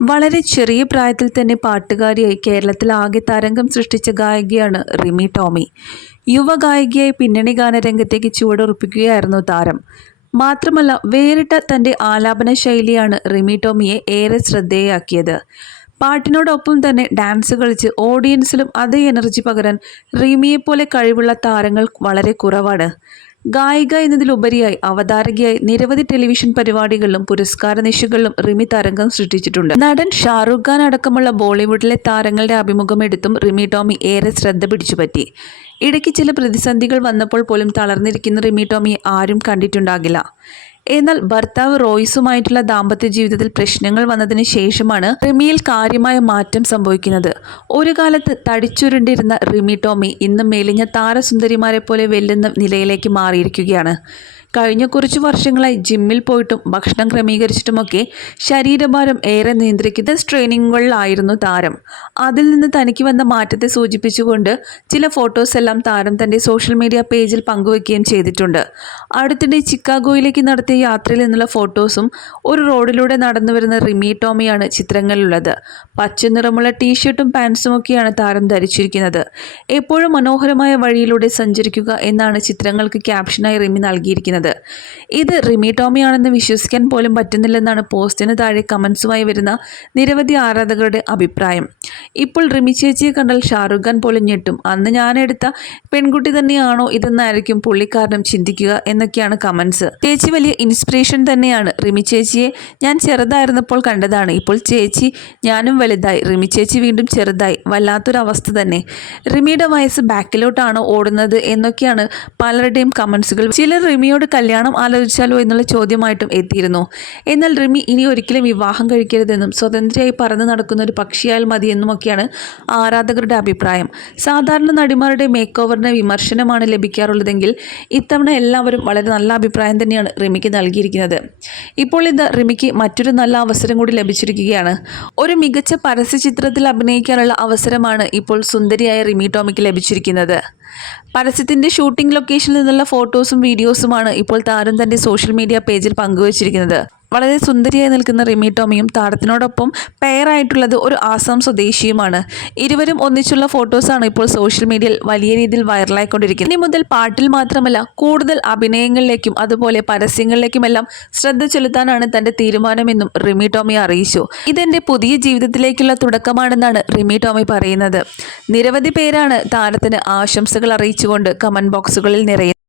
വളരെ ചെറിയ പ്രായത്തിൽ തന്നെ പാട്ടുകാരിയായി കേരളത്തിൽ ആകെ തരംഗം സൃഷ്ടിച്ച ഗായികയാണ് റിമി ടോമി. യുവ ഗായികയായി പിന്നണി ഗാനരംഗത്തേക്ക് ചുവടുറപ്പിക്കുകയായിരുന്നു താരം. മാത്രമല്ല വേറിട്ട തന്റെ ആലാപന ശൈലിയാണ് റിമി ടോമിയെ ഏറെ ശ്രദ്ധേയാക്കിയത്. പാട്ടിനോടൊപ്പം തന്നെ ഡാൻസ് കളിച്ച് ഓഡിയൻസിലും അതേ എനർജി പകരാൻ റിമിയെപ്പോലെ കഴിവുള്ള താരങ്ങൾ വളരെ കുറവാണ്. ഗായിക എന്നതിലുപരിയായി അവതാരകയായി നിരവധി ടെലിവിഷൻ പരിപാടികളിലും പുരസ്കാര നിശകളിലും റിമി തരംഗം സൃഷ്ടിച്ചിട്ടുണ്ട്. നടൻ ഷാറുഖ് ഖാൻ അടക്കമുള്ള ബോളിവുഡിലെ താരങ്ങളുടെ അഭിമുഖം എടുത്തും റിമി ടോമി ഏറെ ശ്രദ്ധ പിടിച്ചുപറ്റി ഇടയ്ക്ക് ചില പ്രതിസന്ധികൾ വന്നപ്പോൾ പോലും തളർന്നിരിക്കുന്ന റിമി ടോമിയെ ആരും കണ്ടിട്ടുണ്ടാകില്ല. എന്നാൽ ഭർത്താവ് റോയ്സുമായിട്ടുള്ള ദാമ്പത്യ ജീവിതത്തിൽ പ്രശ്നങ്ങൾ വന്നതിന് ശേഷമാണ് റിമിയിൽ കാര്യമായ മാറ്റം സംഭവിക്കുന്നത്. ഒരു കാലത്ത് തടിച്ചുരുണ്ടിരുന്ന റിമി ടോമി ഇന്ന് മെലിഞ്ഞ താരസുന്ദരിമാരെ പോലെ വെല്ലുന്ന നിലയിലേക്ക് മാറിയിരിക്കുകയാണ്. കഴിഞ്ഞ കുറച്ച് വർഷങ്ങളായി ജിമ്മിൽ പോയിട്ടും ഭക്ഷണം ക്രമീകരിച്ചിട്ടുമൊക്കെ ശരീരഭാരം ഏറെ നിയന്ത്രിക്കുന്ന സ്ട്രെയിനിങ്ങുകളിലായിരുന്നു താരം. അതിൽ നിന്ന് തനിക്ക് വന്ന മാറ്റത്തെ സൂചിപ്പിച്ചുകൊണ്ട് ചില ഫോട്ടോസ് എല്ലാം താരം തന്റെ സോഷ്യൽ മീഡിയ പേജിൽ പങ്കുവയ്ക്കുകയും ചെയ്തിട്ടുണ്ട്. അടുത്തിടെ ചിക്കാഗോയിലേക്ക് നടത്തിയ യാത്രയിൽ നിന്നുള്ള ഫോട്ടോസും ഒരു റോഡിലൂടെ നടന്നു വരുന്ന റിമി ടോമിയാണ് ചിത്രങ്ങളിലുള്ളത്. പച്ച നിറമുള്ള ടീഷർട്ടും പാൻസും ഒക്കെയാണ് താരം ധരിച്ചിരിക്കുന്നത്. എപ്പോഴും മനോഹരമായ വഴിയിലൂടെ സഞ്ചരിക്കുക എന്നാണ് ചിത്രങ്ങൾക്ക് ക്യാപ്ഷനായി റിമി നൽകിയിരിക്കുന്നത്. ഇത് റിമി ടോമി ആണെന്ന് വിശ്വസിക്കാൻ പോലും പറ്റുന്നില്ലെന്നാണ് പോസ്റ്റിന് താഴെ കമൻസുമായി വരുന്ന നിരവധി ആരാധകരുടെ അഭിപ്രായം. ഇപ്പോൾ റിമി ചേച്ചിയെ കണ്ടാൽ ഷാറുഖ് ഖാൻ പോലും ഞെട്ടും. അന്ന് ഞാനെടുത്ത പെൺകുട്ടി തന്നെയാണോ ഇതെന്നായിരിക്കും പുള്ളിക്കാരനും ചിന്തിക്കുക എന്നൊക്കെയാണ് കമൻസ് ചേച്ചി വലിയ ഇൻസ്പിറേഷൻ തന്നെയാണ്. റിമി ചേച്ചിയെ ഞാൻ ചെറുതായിരുന്നപ്പോൾ കണ്ടതാണ്. ഇപ്പോൾ ചേച്ചി ഞാനും വലുതായി. റിമി ചേച്ചി വീണ്ടും ചെറുതായി. വല്ലാത്തൊരവസ്ഥ തന്നെ. റിമിയുടെ വയസ്സ് ബാക്കിലോട്ടാണോ ഓടുന്നത് എന്നൊക്കെയാണ് പലരുടെയും കമൻസുകൾ ചിലർ റിമിയോട് കല്യാണം ആലോചിച്ചാലോ എന്നുള്ള ചോദ്യമായിട്ടും എത്തിയിരുന്നു. എന്നാൽ റിമി ഇനി ഒരിക്കലും വിവാഹം കഴിക്കരുതെന്നും സ്വതന്ത്രയായി പറന്ന് നടക്കുന്ന ഒരു പക്ഷിയാൽ മതിയെന്നുമൊക്കെയാണ് ആരാധകരുടെ അഭിപ്രായം. സാധാരണ നടിമാരുടെ മേക്ക് ഓവറിന് വിമർശനമാണ് ലഭിക്കാറുള്ളതെങ്കിൽ ഇത്തവണ എല്ലാവരും വളരെ നല്ല അഭിപ്രായം തന്നെയാണ് റിമിക്ക് നൽകിയിരിക്കുന്നത്. ഇപ്പോൾ ഇത് റിമിക്ക് മറ്റൊരു നല്ല അവസരം കൂടി ലഭിച്ചിരിക്കുകയാണ്. ഒരു മികച്ച പരസ്യ ചിത്രത്തിൽ അഭിനയിക്കാനുള്ള അവസരമാണ് ഇപ്പോൾ സുന്ദരിയായ റിമി ടോമിക്ക് ലഭിച്ചിരിക്കുന്നത്. പരസ്യത്തിന്റെ ഷൂട്ടിംഗ് ലൊക്കേഷനിൽ നിന്നുള്ള ഫോട്ടോസും വീഡിയോസുമാണ് ഇപ്പോൾ താരം തന്റെ സോഷ്യൽ മീഡിയ പേജിൽ പങ്കുവച്ചിരിക്കുന്നത്. വളരെ സുന്ദരിയായി നിൽക്കുന്ന റിമി ടോമിയും താരത്തിനോടൊപ്പം പെയറായിട്ടുള്ളത് ഒരു ആസാം സ്വദേശിയുമാണ്. ഇരുവരും ഒന്നിച്ചുള്ള ഫോട്ടോസാണ് ഇപ്പോൾ സോഷ്യൽ മീഡിയയിൽ വലിയ രീതിയിൽ വൈറലായിക്കൊണ്ടിരിക്കുന്നത് ഇനി മുതൽ പാട്ടിൽ മാത്രമല്ല കൂടുതൽ അഭിനയങ്ങളിലേക്കും അതുപോലെ പരസ്യങ്ങളിലേക്കുമെല്ലാം ശ്രദ്ധ ചെലുത്താനാണ് തന്റെ തീരുമാനമെന്നും റിമി ടോമി അറിയിച്ചു. ഇതെന്റെ പുതിയ ജീവിതത്തിലേക്കുള്ള തുടക്കമാണെന്നാണ് റിമി ടോമി പറയുന്നത്. നിരവധി പേരാണ് താരത്തിന് ആശംസകൾ അറിയിച്ചുകൊണ്ട് കമന്റ് ബോക്സുകളിൽ നിറയുന്നത്